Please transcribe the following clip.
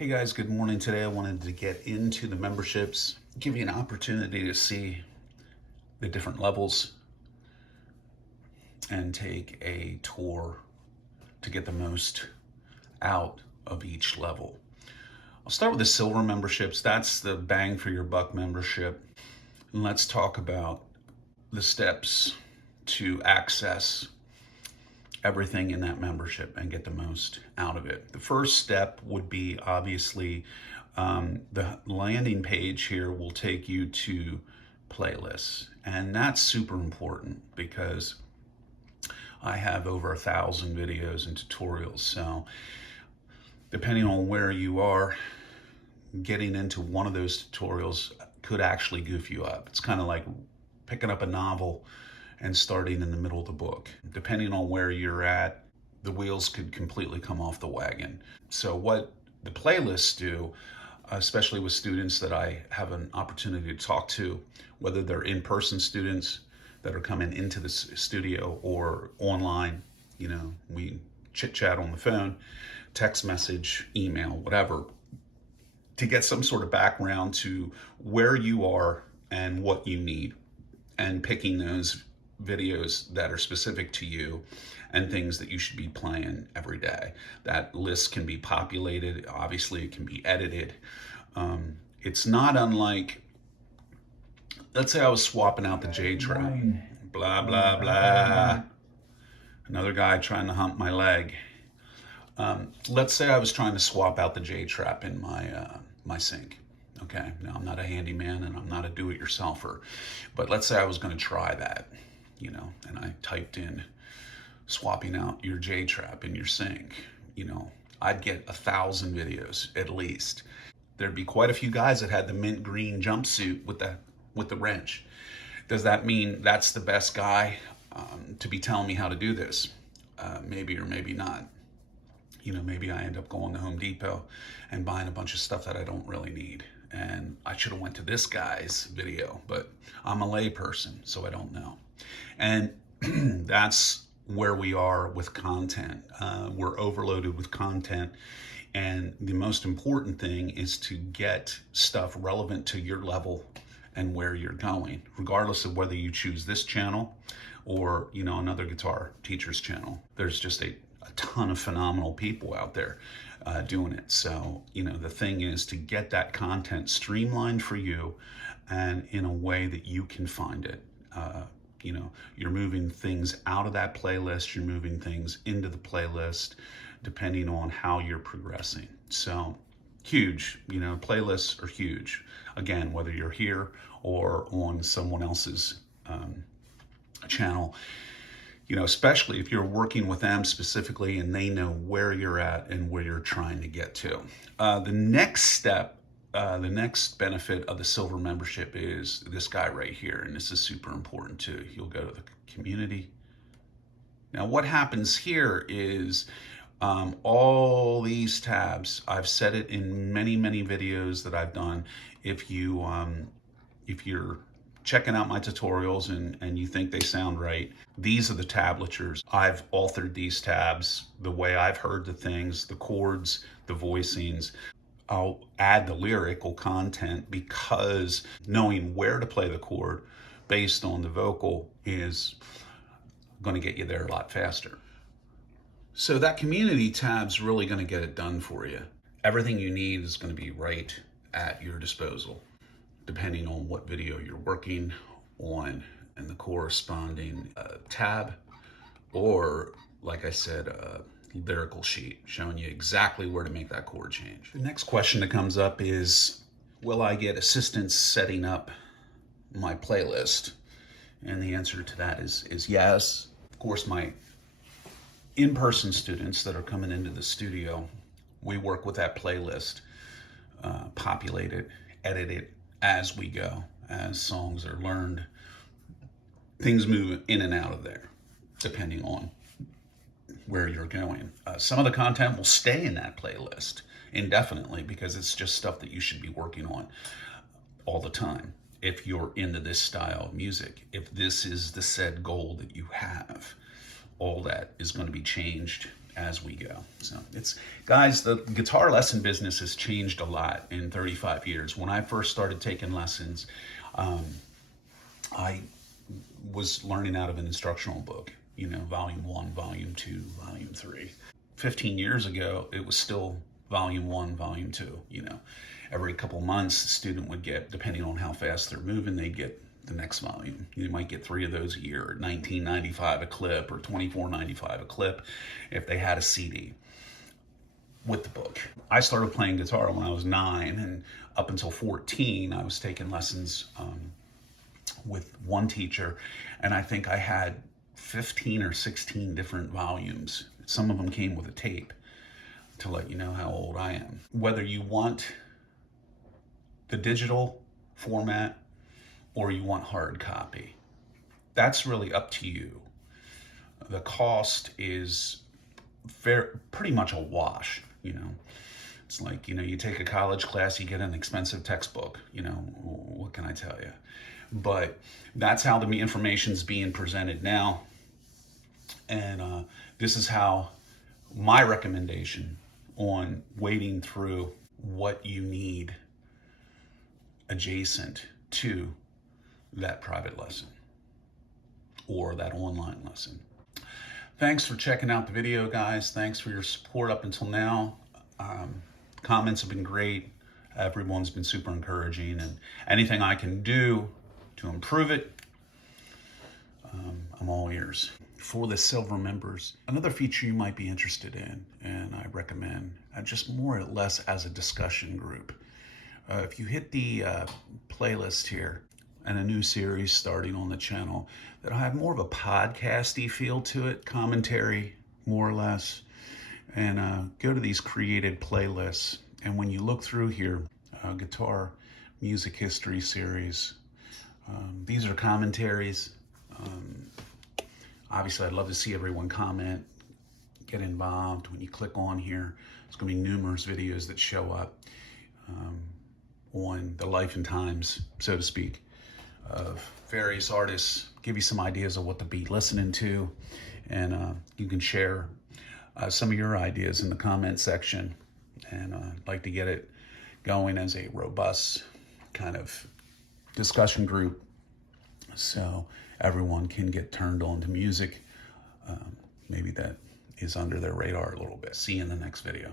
Hey guys, good morning. Today I wanted to get into the memberships, give you an opportunity to see the different levels and take a tour to get the most out of each level. I'll start with the silver memberships. That's the bang for your buck membership. And let's talk about the steps to access everything in that membership and get the most out of it. The first step would be obviously the landing page here will take you to playlists, and that's super important because I have over 1,000 videos and tutorials. So depending on where you are, getting into one of those tutorials could actually goof you up. It's kind of like picking up a novel and starting in the middle of the book. Depending on where you're at, the wheels could completely come off the wagon. So what the playlists do, especially with students that I have an opportunity to talk to, whether they're in-person students that are coming into the studio or online, we chit chat on the phone, text message, email, whatever, to get some sort of background to where you are and what you need, and picking those videos that are specific to you and things that you should be playing every day. That list can be populated. Obviously, it can be edited. It's not unlike, let's say I was swapping out the J trap. Blah, blah, blah. Another guy trying to hump my leg. Let's say I was trying to swap out the J trap in my sink. Okay, now I'm not a handyman and I'm not a do-it-yourselfer, but let's say I was going to try that, and I typed in swapping out your J trap in your sink. I'd get 1,000 videos at least. There'd be quite a few guys that had the mint green jumpsuit with the wrench. Does that mean that's the best guy to be telling me how to do this? Maybe or maybe not. Maybe I end up going to Home Depot and buying a bunch of stuff that I don't really need. And I should have went to this guy's video, but I'm a lay person, so I don't know. And that's where we are with content. We're overloaded with content. And the most important thing is to get stuff relevant to your level and where you're going, regardless of whether you choose this channel or, another guitar teacher's channel. There's just a ton of phenomenal people out there doing it. So, the thing is to get that content streamlined for you and in a way that you can find it. You're moving things out of that playlist, you're moving things into the playlist, depending on how you're progressing. So huge, playlists are huge. Again, whether you're here or on someone else's channel, especially if you're working with them specifically and they know where you're at and where you're trying to get to. The next step, the next benefit of the silver membership is this guy right here, and this is super important too. You'll go to the community. Now what happens here is all these tabs, I've said it in many videos that I've done. If you're checking out my tutorials and you think they sound right, these are the tablatures. I've authored these tabs the way I've heard the things, the chords, the voicings. I'll add the lyrical content because knowing where to play the chord based on the vocal is going to get you there a lot faster. So that community tab's really going to get it done for you. Everything you need is going to be right at your disposal, depending on what video you're working on and the corresponding tab, or like I said, a lyrical sheet showing you exactly where to make that chord change. The next question that comes up is, will I get assistance setting up my playlist? And the answer to that is yes. Of course, my in-person students that are coming into the studio, we work with that playlist, populate it, edit it as we go, as songs are learned. Things move in and out of there, depending on where you're going. Some of the content will stay in that playlist indefinitely because it's just stuff that you should be working on all the time. If you're into this style of music, if this is the said goal that you have, all that is going to be changed as we go. So it's, guys, the guitar lesson business has changed a lot in 35 years. When I first started taking lessons, I was learning out of an instructional book, you know, volume 1, volume 2, volume 3. 15 years ago, it was still volume 1, volume 2, you know. Every couple months, the student would get, depending on how fast they're moving, they'd get the next volume. You might get 3 of those a year, $19.95 a clip or $24.95 a clip if they had a CD with the book. I started playing guitar when I was 9, and up until 14, I was taking lessons with one teacher, and I think I had 15 or 16 different volumes. Some of them came with a tape to let you know how old I am. Whether you want the digital format or you want hard copy, that's really up to you. The cost is pretty much a wash, you know. It's like, you know, you take a college class, you get an expensive textbook, you know, what can I tell you? But that's how the information's being presented now. And this is how my recommendation on wading through what you need adjacent to that private lesson or that online lesson. Thanks for checking out the video, guys. Thanks for your support up until now. Comments have been great. Everyone's been super encouraging, and anything I can do to improve it, I'm all ears. For the silver members, another feature you might be interested in, and I recommend, just more or less as a discussion group. If you hit the playlist here, and a new series starting on the channel that'll have more of a podcasty feel to it, commentary more or less, and go to these created playlists. And when you look through here, guitar music history series, these are commentaries. Obviously, I'd love to see everyone comment, get involved. When you click on here, there's going to be numerous videos that show up on the life and times, so to speak, of various artists, give you some ideas of what to be listening to, and you can share some of your ideas in the comment section. And I'd like to get it going as a robust kind of discussion group so everyone can get turned on to music. Maybe that is under their radar a little bit. See you in the next video.